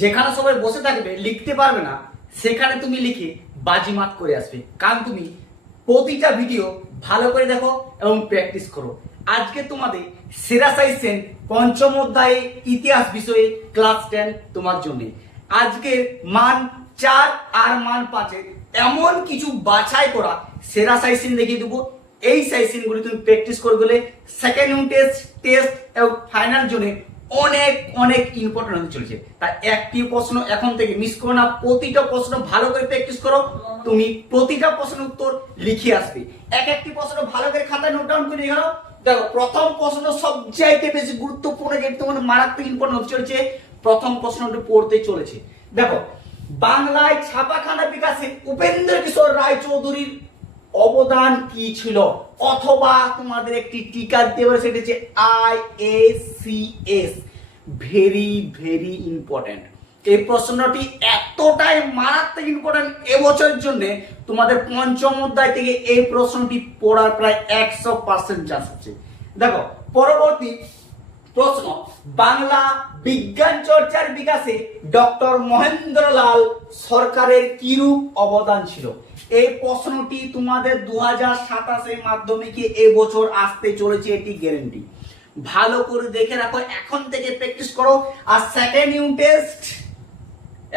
যেখানে সবাই বসে থাকবে লিখতে পারবে না, সেখানে তুমি লিখে বাজিমাত করে আসবে। কারণ তুমি প্রতিটা ভিডিও ভালো করে দেখো এবং প্র্যাকটিস করো। আজকে তোমাদের সেরা সাজেশন পঞ্চম অধ্যায়ে ইতিহাস বিষয়ে ক্লাস 10 তোমার জন্য। আজকের মান 4 আর মান 5 এমন কিছু বাছাই করা সেরা সাজেশন দেখিয়ে দেবো। এই সাজেশনগুলি তুমি প্র্যাকটিস করে গেলে সেকেন্ড ইউনিট টেস্ট এবং ফাইনাল জোনে অনেক অনেক ইম্পর্টেন্ট হতে চলেছে। তাই একটি প্রশ্ন এখন থেকে মিস করো না, প্রতিটা প্রশ্ন ভালো করে প্র্যাকটিস করো। তুমি প্রতিটা প্রশ্নের উত্তর লিখে আসবে। একটি প্রশ্ন ভালো করে খাতায় নোট ডাউন করে গেল। দেখো, প্রথম প্রশ্ন সবচাইতে বেশি গুরুত্বপূর্ণ, যেটি তোমাদের মারাত্মক ইম্পর্টেন্ট হতে চলেছে। প্রথম প্রশ্নটি পড়তে চলেছে। দেখো, বাংলায় ছাপাখানা বিকাশে উপেন্দ্র কিশোর রায়চৌধুরীর অবদান কি ছিল? অথবা তোমাদের একটি টিকা দিতে পারে, সেটা হচ্ছে IACS। Very very important. এই প্রশ্নটি এতটাই মারাত্মক ইম্পর্টেন্ট এবছরের জন্য, তোমাদের পঞ্চম অধ্যায় থেকে এই প্রশ্নটি পড়ার প্রায় 100% চান্স আছে। দেখো, পরবর্তী প্রশ্ন, বাংলা বিজ্ঞান চর্চার বিকাশে ডক্টর মহেন্দ্রলাল সরকারের কিরূপ অবদান ছিল? এই প্রশ্নটি তোমাদের 2027 মাধ্যমিকে এবছর আসতে চলেছে, এটি গ্যারান্টি। ভালো করে দেখে রাখো, এখন থেকে প্র্যাকটিস করো। আর সেকেন্ড ইউনিট টেস্ট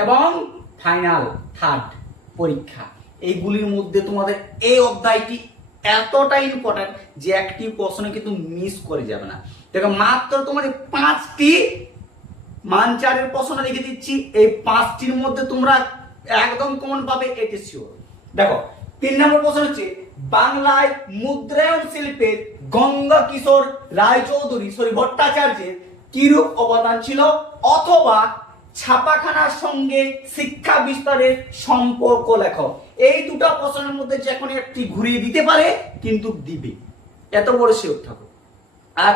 এবং ফাইনাল থার্ড পরীক্ষা, এইগুলির মধ্যে তোমাদের এই অধ্যায়টি এতটা ইম্পর্টেন্ট যে একটি প্রশ্ন কিন্তু মিস করে যাবে না। দেখো, মাত্র তোমাদের 5টি মান 4-এর প্রশ্ন লিখে দিচ্ছি। এই 5টির মধ্যে তোমরা একদম কমন পাবে, এটি শিওর। দেখো, 3 নম্বর প্রশ্ন হচ্ছে, বাংলায় মুদ্রায়ন শিল্পের গঙ্গা কিশোর ভট্টাচার্যের কিরূপ অবদান ছিল? অথবা ছাপাখানার সঙ্গে শিক্ষা বিস্তারের সম্পর্ক লেখো। এই দুটো প্রশ্নের মধ্যে যে কোনো একটি ঘুরিয়ে দিতে পারে, কিন্তু দিবে, এত বড় শিওর থাকো। আর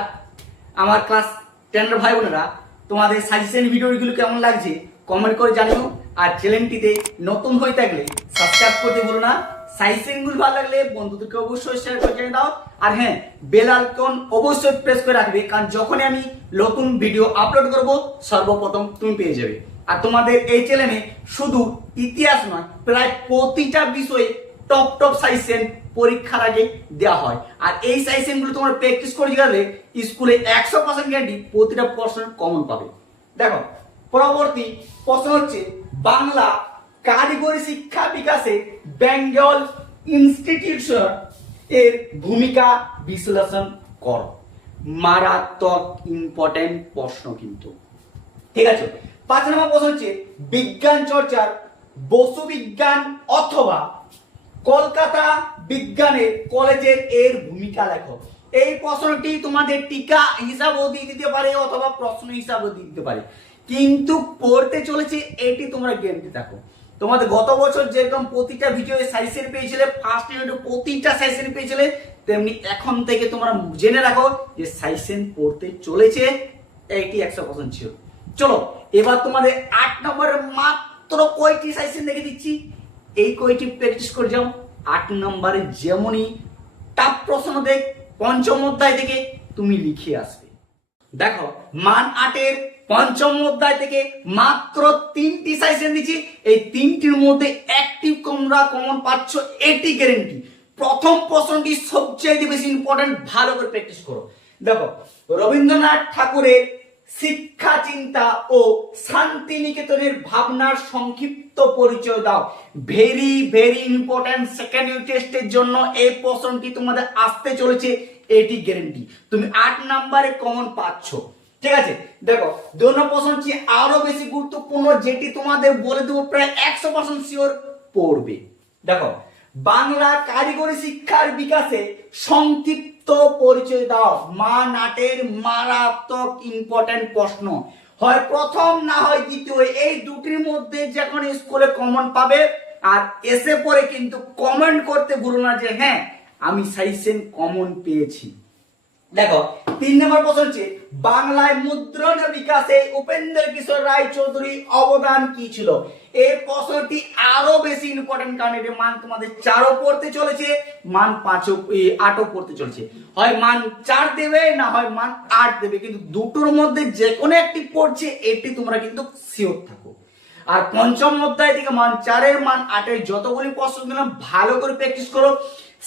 আমার ক্লাস 10 ভাই বোনেরা, তোমাদের সাজেশন ভিডিওগুলো কেমন লাগছে কমেন্ট করে জানিও। আর চ্যানেলটিতে নতুন হয়ে থাকলে সাবস্ক্রাইব করতে ভুলো না। সাজেশনগুলো ভালো লাগলে বন্ধুদেরকে অবশ্যই শেয়ার করে জানিয়ে দাও। আর হ্যাঁ, বেল আইকন অবশ্যই প্রেস করে রাখবে, কারণ যখনই আমি নতুন ভিডিও আপলোড করব সর্বপ্রথম তুমি পেয়ে যাবে। আর তোমাদের এই চ্যানেলে শুধু ইতিহাস নয়, প্রায় প্রতিটা বিষয়ে টপ টপ সাজেশন পরীক্ষার আগে দেওয়া হয়। আর এই সাজেশনগুলো তোমরা প্র্যাকটিস করে গেলে স্কুলে 100% গ্যারান্টি প্রতিটা প্রশ্ন কমন পাবে। দেখো, পরবর্তী প্রশ্ন হচ্ছে, বাংলা কারিগরি শিক্ষা বিকাশে বেঙ্গল ইনস্টিটিউশন এর ভূমিকা বিশ্লেষণ কর। মারাত্মক ইম্পর্টেন্ট প্রশ্ন কিন্তু, ঠিক আছে। 5 নম্বর প্রশ্ন হচ্ছে, বিজ্ঞান চর্চার বসু বিজ্ঞান অথবা কলকাতা বিজ্ঞানের কলেজের এর ভূমিকা লেখো। এই প্রশ্নটি তোমাদের টিকা হিসাবেও দিয়ে দিতে পারে অথবা প্রশ্ন হিসাবেও দিয়ে দিতে পারে, কিন্তু পড়তে চলেছে, এটি তোমরা গ্যারান্টি থাকো। তোমাদের গত বছর যেরকম প্রতিটা ভিডিও সাজেশন পেয়েছিলে, ফার্স্ট ইউনিটে প্রতিটা সাজেশন পেয়েছিলে, তেমনি এখন থেকে তোমরা জেনে রাখো যে সাজেশন পড়তে চলেছে, এটি 100% ছিল। চলো, এবার তোমাদের 8 নম্বরের মাত্র কয়টি সাজেশন দেখে দিচ্ছি, এই কয়টি প্র্যাকটিস করে যাও। 8 নম্বরে যেমনই টাফ প্রশ্ন দেখ, পঞ্চম অধ্যায় থেকে তুমি লিখে আসবে। দেখো, মান 8-এর পঞ্চম অধ্যায় থেকে মাত্র 3টি সাজেশন দিচ্ছি। এই 3টির মধ্যে একটি তোমরা কমন পাচ্ছ, এটি গ্যারান্টি। প্রথম প্রশ্নটি সবচেয়ে বেশি ইম্পর্টেন্ট, ভালো করে প্র্যাকটিস করো। দেখো, রবীন্দ্রনাথ ঠাকুরের শিক্ষা চিন্তা ও শান্তিনিকেতনের ভাবনার সংক্ষিপ্ত পরিচয় দাও। Very very important, second unit টেস্টের জন্য এই প্রশ্নটি তোমাদের আসতে চলেছে, এটি গ্যারান্টি। তুমি 8 নম্বরে কমন পাচ্ছ, ঠিক আছে। দেখো, 2 নম্বর প্রশ্ন হচ্ছে আরো বেশি গুরুত্বপূর্ণ, যেটি তোমাদের বলে দেবো প্রায় 100% শিওর পড়বে। দেখো, বাংলা কারিগরি শিক্ষার বিকাশে সংক্ষিপ্ত পরিচয় দাও। মান 8-এর মারাত্মক ইম্পর্টেন্ট প্রশ্ন, হয় প্রথম না হয় দ্বিতীয়, এই দুটির মধ্যে যখন স্কুলে কমন পাবে। আর এসে পরে কিন্তু কমেন্ট করতে ভুলো না যে হ্যাঁ আমি সাজেশন কমন পেয়েছি। দেখো 3 নম্বর প্রশ্ন হচ্ছে বাংলায় মুদ্রণ বিকাশে উপেন্দ্র কিশোর রায় চৌধুরী অবদান কি ছিল? এই প্রশ্নটি আরো বেশি ইম্পর্টেন্ট, কারণ এর মান তোমাদের 4ও পড়তে চলেছে, মান 8ও পড়তে চলেছে। হয় মান 4 দেবে, না হয় মান 8 দেবে, কিন্তু দুটোর মধ্যে যে কোনো একটি পড়ছে, এটি তোমরা কিন্তু শিওর থাকো। আর পঞ্চম অধ্যায় থেকে মান 4-এর মান 8-এর যতগুলি প্রশ্ন দিলাম ভালো করে প্র্যাকটিস করো।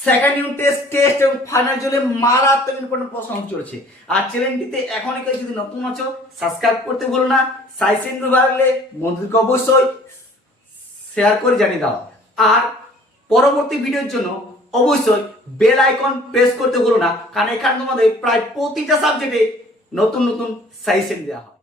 সেকেন্ড ইউনিট টেস্ট এবং ফাইনাল জলে মারাত্মক ইম্পর্টেন্ট প্রশ্ন চলছে। আর চ্যানেলটিতে এখনই কেউ যদি নতুন আছো সাবস্ক্রাইব করতে ভুলো না। সাইসেন ভালো লাগলে বন্ধুদেরকে অবশ্যই শেয়ার করে জানিয়ে দাও। আর পরবর্তী ভিডিওর জন্য অবশ্যই বেল আইকন প্রেস করতে ভুলো না, কারণ এখানে তোমাদের প্রায় প্রতিটা সাবজেক্টে নতুন নতুন সাজেশন দেওয়া হয়।